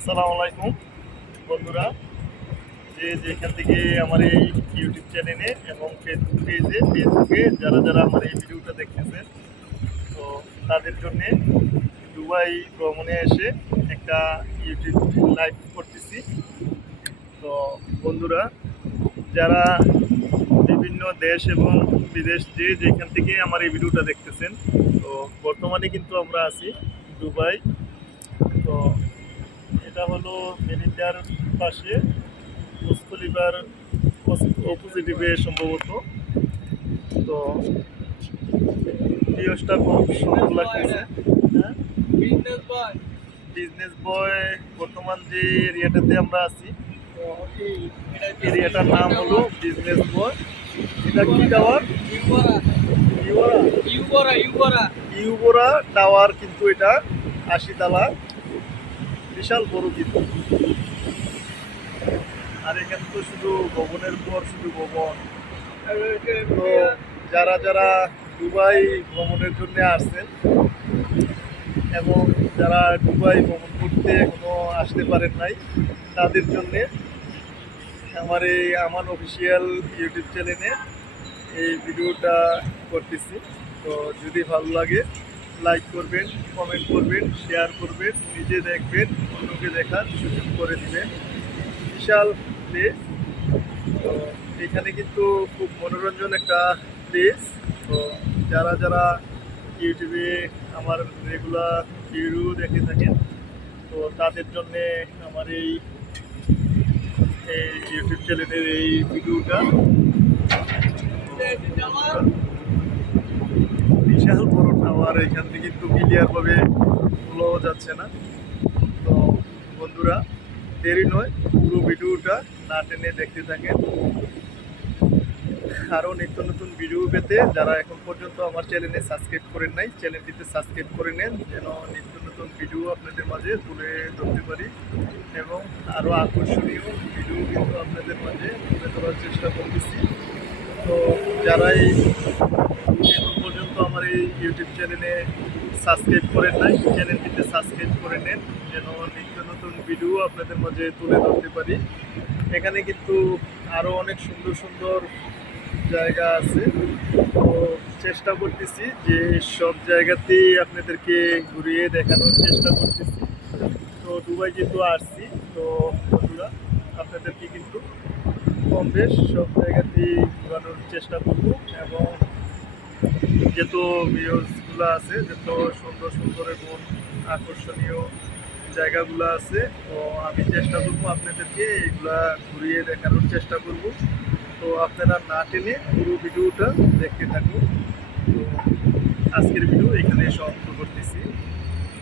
আসসালামু আলাইকুম। বন্ধুরা, যে যেখান থেকে আমার এই ইউটিউব চ্যানেলে এবং ফেসবুক পেজে ফেসবুকে যারা যারা আমার এই ভিডিওটা দেখতেছেন, তো তাদের জন্যে দুবাই ভ্রমণে এসে একটা ইউটিউব লাইভ করতেছি। তো বন্ধুরা, যারা বিভিন্ন দেশ এবং বিদেশ যে যেখান থেকে আমার এই ভিডিওটা দেখতেছেন, তো বর্তমানে কিন্তু আমরা আছি দুবাই। এটা হলো মেরিন্ডার পাশে মুস্কলিবার অপোজিটিভে সম্ভবত। তো পিওসটা খুব সুন্দর লাগতেছে। হ্যাঁ? বিজনেস বয় বিজনেস বয় বর্তমান যে এরিয়াটাতে আমরা আছি এরিয়াটার নাম হলো বিজনেস বয় এটা কি টাওয়ার ইউবরা ইউবরা ইউবরা ইউবোরা টাওয়ার কিন্তু এটা আশি তালা বিশাল বড় কিন্তু আর এখানে তো শুধু ভবনের পর শুধু ভবন। তো যারা যারা দুবাই ভ্রমণের জন্য আসছেন এবং যারা দুবাই ভ্রমণ করতে এখনও আসতে পারেন নাই, তাদের জন্যে আমার এই আমার অফিসিয়াল ইউটিউব চ্যানেলে এই ভিডিওটা করতেছি। তো যদি ভালো লাগে, লাইক করবেন, কমেন্ট করবেন, শেয়ার করবেন, নিজে দেখবেন। অন্যকে দেখার সুযোগ করে দিবেন বিশাল প্লেস তো এখানে কিন্তু খুব মনোরঞ্জন একটা প্লেস তো যারা যারা ইউটিউবে আমার রেগুলার ভিডিও দেখে থাকেন, তো তাদের জন্যে আমার এই এই ইউটিউব চ্যানেলের এই ভিডিওটা বিশাল বড় টাওয়ার এখান থেকে কিন্তু ক্লিয়ারভাবে তোলাও যাচ্ছে না। বন্ধুরা দেরি নয়, পুরো ভিডিওটা না টেনে দেখতে থাকেন। আরও নিত্য নতুন ভিডিও পেতে যারা এখন পর্যন্ত আমার চ্যানেলে সাবস্ক্রাইব করেন নাই, চ্যানেলটিতে সাবস্ক্রাইব করে নেন, যেন নিত্য নতুন ভিডিও আপনাদের মাঝে তুলে ধরতে পারি এবং আরও আকর্ষণীয় ভিডিও কিন্তু আপনাদের মাঝে তুলে ধরার চেষ্টা করতেছি। তো যারাই ইউটিউব চ্যানেলে সাবস্ক্রাইব করেন নাই চ্যানেলটিতে সাবস্ক্রাইব করে নেন, যেন নিত্য নতুন ভিডিও আপনাদের মাঝে তুলে ধরতে পারি। এখানে কিন্তু আরও অনেক সুন্দর সুন্দর জায়গা আছে। তো চেষ্টা করতেছি যে সব জায়গাতেই আপনাদেরকে ঘুরিয়ে দেখানোর চেষ্টা করতেছি। তো দুবাই যেহেতু আসছি, তো বন্ধুরা, আপনাদেরকে কিন্তু কম বেশ সব জায়গাতেই ঘোরানোর চেষ্টা করব এবং যত ভিউজগুলো আছে যেত সুন্দর সুন্দর এবং আকর্ষণীয় জায়গাগুলো আছে, তো আমি চেষ্টা করব আপনাদেরকে এইগুলো ঘুরিয়ে দেখানোর চেষ্টা করব। তো আপনারা না টেনে পুরো ভিডিওটা দেখতে থাকুন। তো আজকের ভিডিও এখানে সমাপ্ত করতেছি।